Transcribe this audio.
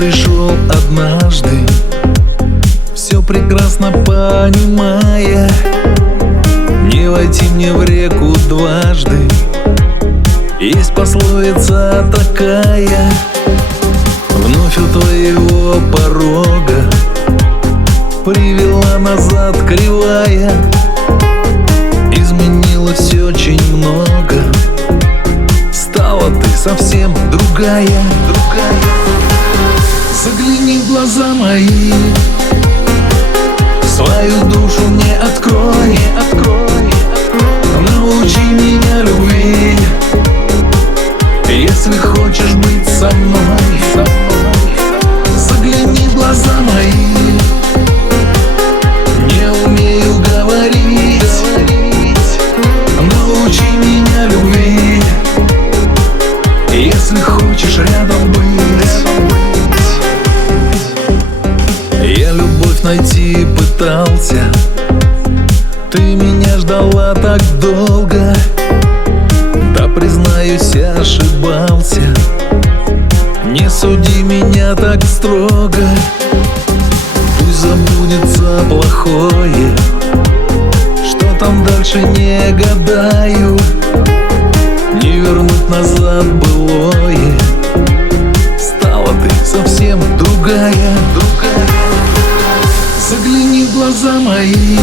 пришел однажды, все прекрасно понимая, не войти мне в реку дважды. Есть пословица такая: вновь у твоего порога привела назад кривая. Изменилось все очень много, стала ты совсем другая. Загляни в глаза мои, свою душу мне открой, научи меня любви, если хочешь быть со мной. Загляни в глаза мои, не умею говорить, научи меня любви, если хочешь рядом быть. Я любовь найти пытался, ты меня ждала так долго. Да, признаюсь, ошибался, не суди меня так строго. Пусть забудется плохое, что там дальше не гадаю, не вернуть назад былое, стала ты совсем другая. Загляни в глаза мои,